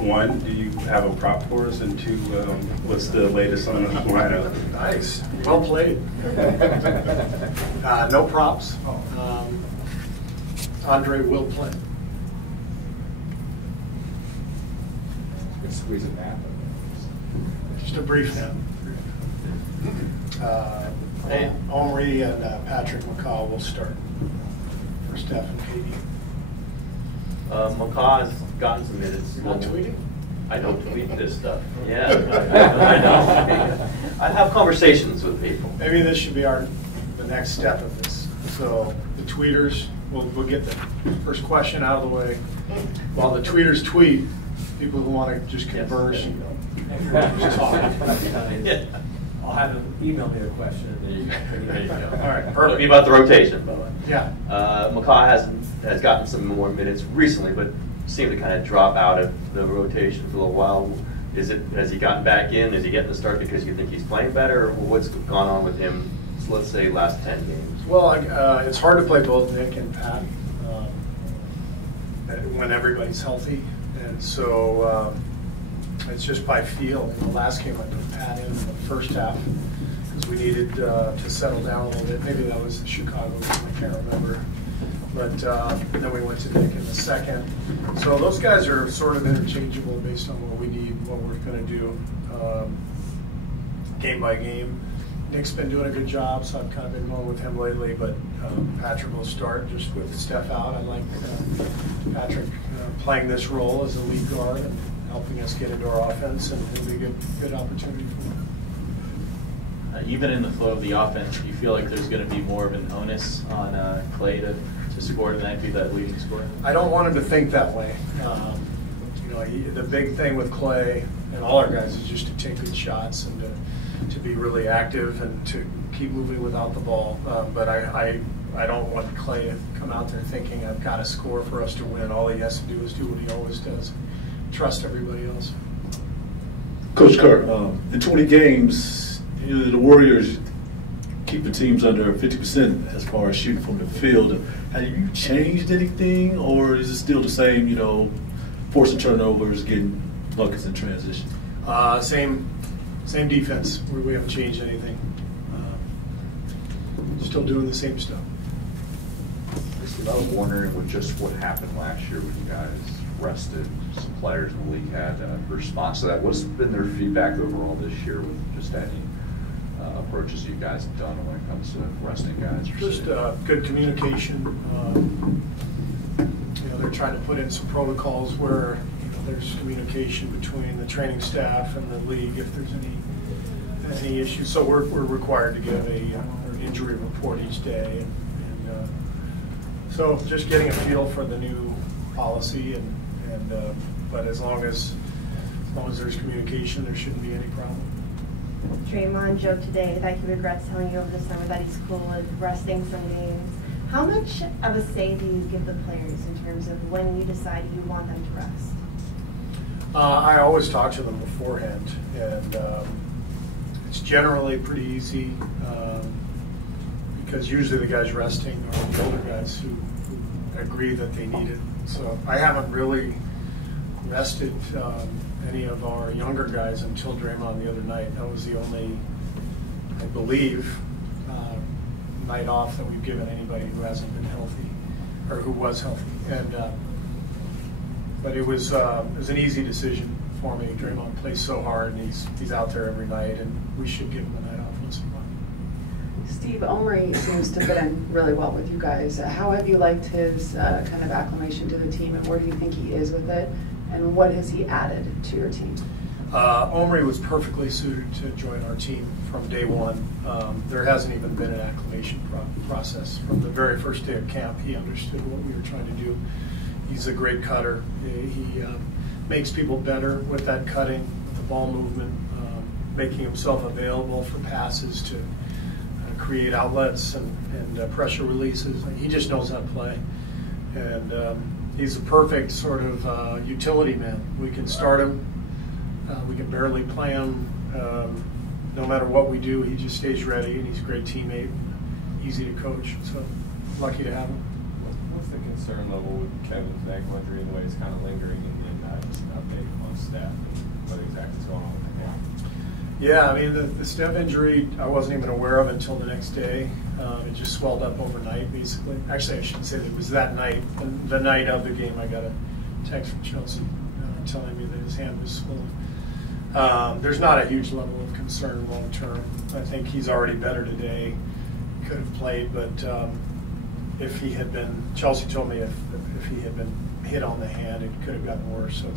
One, do you have a prop for us? And two, what's the latest on the lineup? Nice. Well played. No props. Andre will play. Squeeze a nap. Just a brief nap. Omri and Patrick McCaw will start for Steph and Katie. McCaw has gotten some minutes. You're not tweeting? I don't tweet this stuff. Yeah, I know. I have conversations with people. Maybe this should be the next step of this. So the tweeters, we'll get the first question out of the way. While the tweeters tweet, people who want to just converse and just talk. Yeah. I'll have them email me a question. There you go. All right, It'll perfect. be about the rotation, by the way. Yeah. McCaw has gotten some more minutes recently, but seemed to kind of drop out of the rotation for a little while. Has he gotten back in? Is he getting the start because you think he's playing better? Or what's gone on with him, let's say, last 10 games? Well, it's hard to play both Nick and Pat when everybody's healthy. And so it's just by feel. In the last game, I put Pat in the first half because we needed to settle down a little bit. Maybe that was the Chicago game, I can't remember. But then we went to Nick in the second. So those guys are sort of interchangeable based on what we need, what we're going to do game by game. Nick's been doing a good job, so I've kind of been going with him lately, but Patrick will start just with Steph out. I like Patrick playing this role as a lead guard and helping us get into our offense, and it'll be a good opportunity for him. Even in the flow of the offense, do you feel like there's going to be more of an onus on Clay to score tonight, be that leading scorer? I don't want him to think that way. The big thing with Clay and all our guys is just to take good shots and to be really active and to keep moving without the ball. But I don't want Clay to come out there thinking I've got to score for us to win. All he has to do is do what he always does. Trust everybody else. Coach Kerr, in 20 games, the Warriors keeping teams under 50% as far as shooting from the field. Have you changed anything, or is it still the same, forcing turnovers, getting buckets in transition? Same defense. We haven't changed anything. Still doing the same stuff. I was wondering with just what happened last year when you guys rested some players in the league had a response to that. What's been their feedback overall this year with just any approaches you guys have done when it comes to resting guys? Just good communication. They're trying to put in some protocols where there's communication between the training staff and the league if there's any issues. So we're required to give an injury report each day, and so just getting a feel for the new policy, but as long as there's communication, there shouldn't be any problem. Draymond joked today that he regrets telling you over the summer that he's cool with resting some games. How much of a say do you give the players in terms of when you decide you want them to rest? I always talk to them beforehand, and it's generally pretty easy because usually the guys resting are the older guys who agree that they need it. So I haven't really rested any of our younger guys until Draymond the other night. That was the only, I believe, night off that we've given anybody who hasn't been healthy or who was healthy. And but it was an easy decision for me. Draymond plays so hard, and he's out there every night, and we should give him a night off once in a while. Steve, Omri seems to fit in really well with you guys. How have you liked his kind of acclimation to the team, and where do you think he is with it? And what has he added to your team? Omri was perfectly suited to join our team from day one. There hasn't even been an acclimation process. From the very first day of camp, he understood what we were trying to do. He's a great cutter. He makes people better with that cutting, with the ball movement, making himself available for passes to create outlets and pressure releases. He just knows how to play. And he's a perfect sort of utility man. We can start him. We can barely play him. No matter what we do, he just stays ready, and he's a great teammate. easy to coach. So lucky to have him. What's the concern level with Kevin's ankle injury and the way it's kind of lingering, and then just an update on Steph and what exactly is going on with the hand? Yeah, I mean, the Steph injury I wasn't even aware of until the next day. It just swelled up overnight, basically. Actually, I shouldn't say that it was that night. The night of the game, I got a text from Chelsea telling me that his hand was swollen. There's not a huge level of concern long term. I think he's already better today. Could have played, but if he had been, Chelsea told me if he had been hit on the hand, it could have gotten worse. So it's